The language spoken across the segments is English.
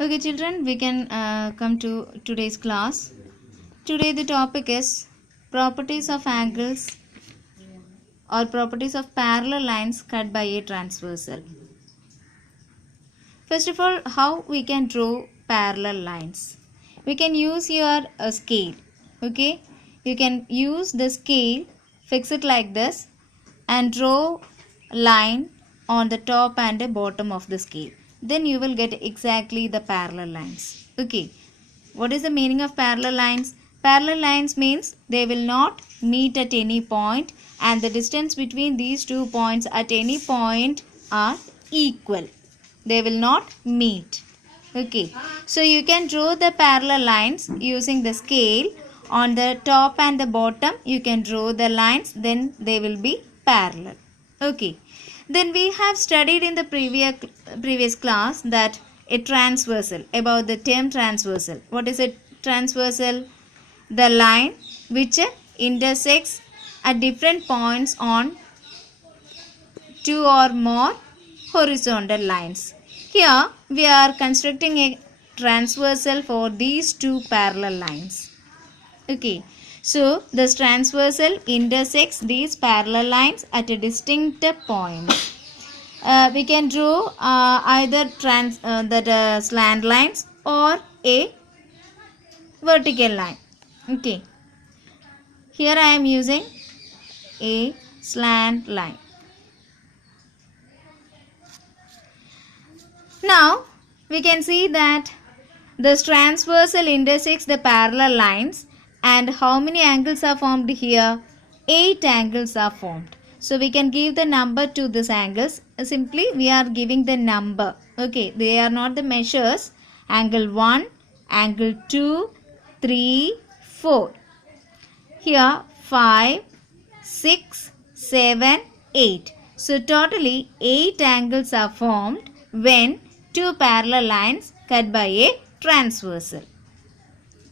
Okay, children, we can come to today's class. Today the topic is properties of angles or properties of parallel lines cut by a transversal. First of all, how we can draw parallel lines? We can use your scale. Okay, you can use the scale, fix it like this, and draw line on the top and the bottom of the scale. Then you will get exactly the parallel lines. Okay, what is the meaning of parallel lines? Parallel lines means they will not meet at any point, and the distance between these 2 points at any point are equal. They will not meet. Okay, so you can draw the parallel lines using the scale. On the top and the bottom you can draw the lines, then they will be parallel. Okay, then we have studied in the previous class that a transversal, about the term transversal. What is a transversal? The line which intersects at different points on two or more horizontal lines. Here we are constructing a transversal for these two parallel lines. Okay, so this transversal intersects these parallel lines at a distinct point. We can draw either slant lines or a vertical line. Okay, here I am using a slant line. Now we can see that this transversal intersects the parallel lines, and how many angles are formed here? 8 angles are formed. So we can give the number to these angles. Simply we are giving the number. Okay, they are not the measures. Angle 1, angle 2, 3, 4. Here 5, 6, 7, 8. So totally 8 angles are formed when two parallel lines cut by a transversal.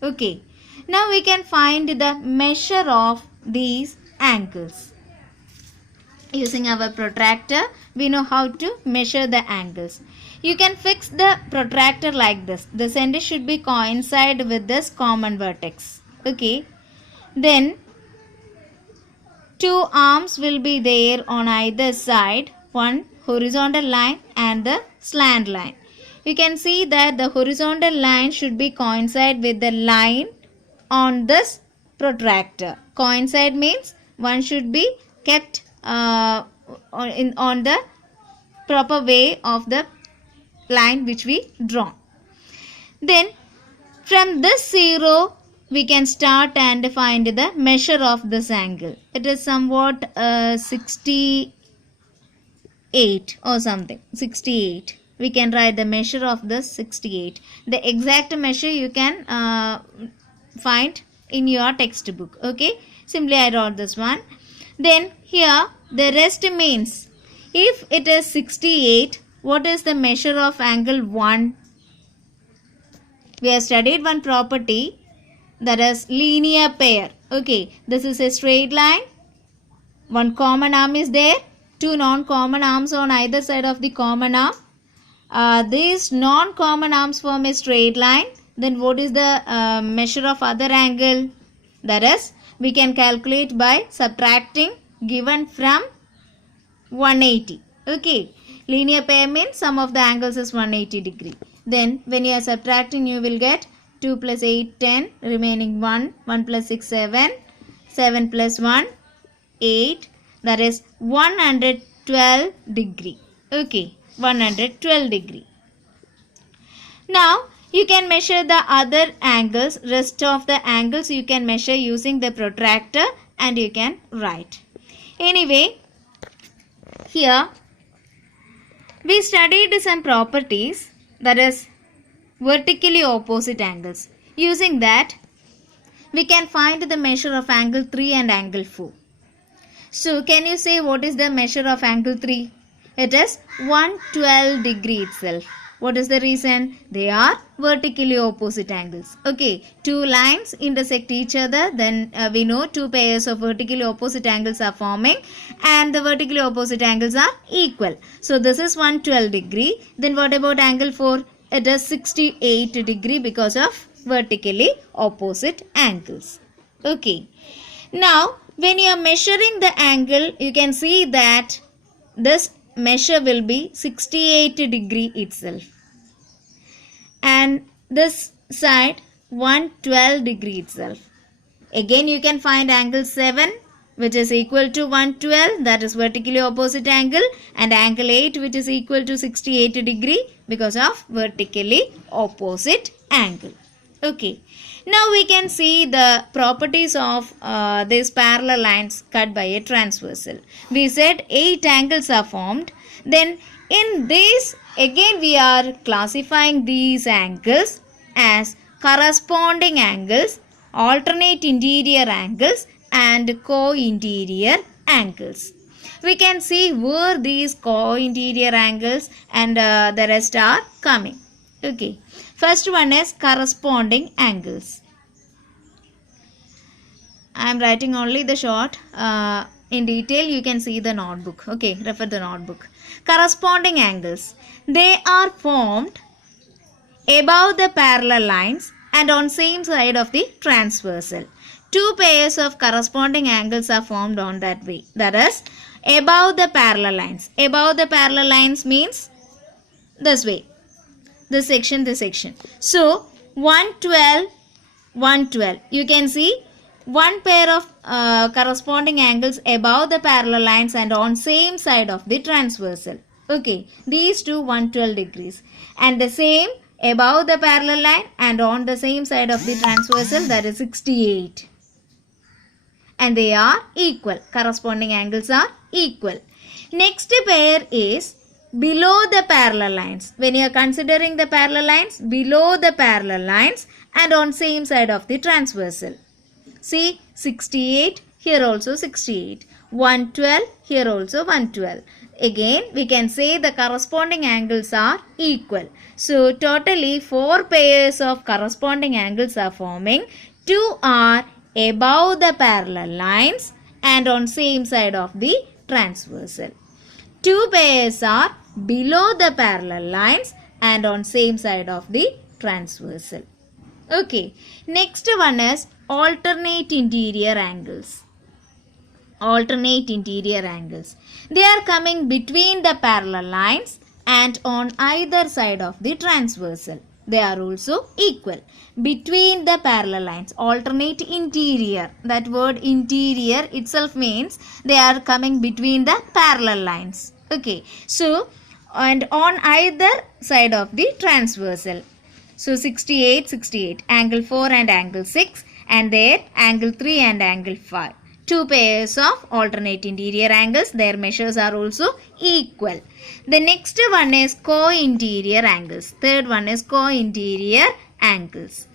Okay, now we can find the measure of these angles. Using our protractor, we know how to measure the angles. You can fix the protractor like this. The center should be coincide with this common vertex. Okay, then two arms will be there on either side, one horizontal line and the slant line. You can see that the horizontal line should be coincide with the line on this protractor. Coincide means one should be kept on the proper way of the line which we draw. Then from this 0 we can start and find the measure of this angle. It is somewhat 68 or something. 68. We can write the measure of this 68. The exact measure you can find in your textbook. Okay, simply I wrote this one. Then here the rest means, if it is 68, what is the measure of angle 1? We have studied one property, that is linear pair. Okay, this is a straight line. One common arm is there. Two non-common arms on either side of the common arm. These non-common arms form a straight line. Then what is the measure of other angle? That is, we can calculate by subtracting given from 180. Okay, linear pair means sum of the angles is 180 degree. Then when you are subtracting, you will get 2 plus 8, 10, remaining 1, 1 plus 6, 7, 7 plus 1, 8, that is 112 degree. Okay, 112 degree. Now you can measure the other angles. Rest of the angles you can measure using the protractor and you can write. Anyway, here we studied some properties, that is vertically opposite angles. Using that we can find the measure of angle 3 and angle 4. So can you say what is the measure of angle 3? It is 112 degree itself. What is the reason? They are vertically opposite angles. Okay, two lines intersect each other, then we know two pairs of vertically opposite angles are forming and the vertically opposite angles are equal. So this is 112 degree. Then what about angle 4? it is 68 degree because of vertically opposite angles. Okay. Now, when you are measuring the angle, you can see that this measure will be 68 degree itself. And this side 112 degree itself. Again, you can find angle 7 which is equal to 112, that is vertically opposite angle, and angle 8 which is equal to 68 degree because of vertically opposite angle. Okay. Now we can see the properties of these parallel lines cut by a transversal. We said 8 angles are formed. Then in this, again we are classifying these angles as corresponding angles, alternate interior angles, and co-interior angles. We can see where these co-interior angles and the rest are coming. Okay. First one is corresponding angles. I am writing only the short. In detail you can see the notebook. Okay, refer the notebook. Corresponding angles. They are formed above the parallel lines and on same side of the transversal. Two pairs of corresponding angles are formed on that way. That is above the parallel lines. Above the parallel lines means this way. This section, this section. So 112, 112. You can see one pair of corresponding angles above the parallel lines and on same side of the transversal. Okay, these two 112 degrees. And the same above the parallel line and on the same side of the transversal, that is 68. And they are equal. Corresponding angles are equal. Next pair is below the parallel lines. When you are considering the parallel lines, below the parallel lines and on same side of the transversal. See, 68, here also 68. 112, here also 112. Again, we can say the corresponding angles are equal. So, totally 4 pairs of corresponding angles are forming. 2 are above the parallel lines and on same side of the transversal. 2 pairs are below the parallel lines and on same side of the transversal. Okay, next one is alternate interior angles. Alternate interior angles. They are coming between the parallel lines and on either side of the transversal. They are also equal. Between the parallel lines, alternate interior. That word interior itself means they are coming between the parallel lines. Okay, so and on either side of the transversal. So 68, 68, angle 4 and angle 6, and there angle 3 and angle 5. 2 pairs of alternate interior angles, their measures are also equal. The next one is co-interior angles. Third one is co-interior angles.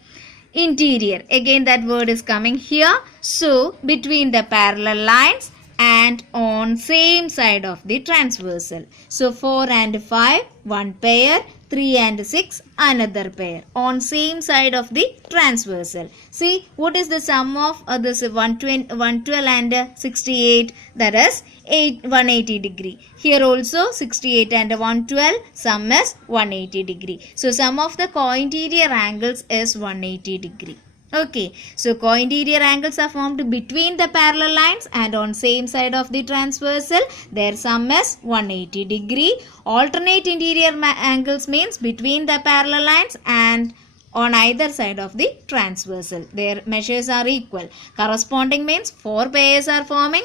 Interior, again that word is coming here. So between the parallel lines and on same side of the transversal. So 4 and 5, one pair, 3 and 6, another pair on same side of the transversal. See, what is the sum of this 112 and 68? That is 180 degree. Here also 68 and 112, sum is 180 degree. So sum of the co-interior angles is 180 degree. Okay, so co-interior angles are formed between the parallel lines and on same side of the transversal. Their sum is 180 degree. Alternate interior angles means between the parallel lines and on either side of the transversal. Their measures are equal. Corresponding means 4 pairs are forming.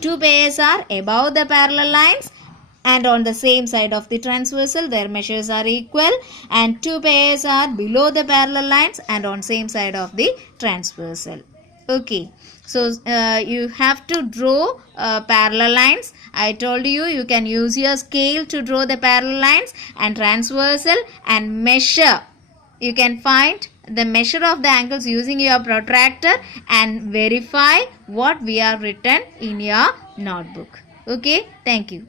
2 pairs are above the parallel lines and on the same side of the transversal. Their measures are equal, and 2 pairs are below the parallel lines and on same side of the transversal. Okay, so you have to draw parallel lines. I told you, you can use your scale to draw the parallel lines and transversal and measure. You can find the measure of the angles using your protractor and verify what we have written in your notebook. Okay, thank you.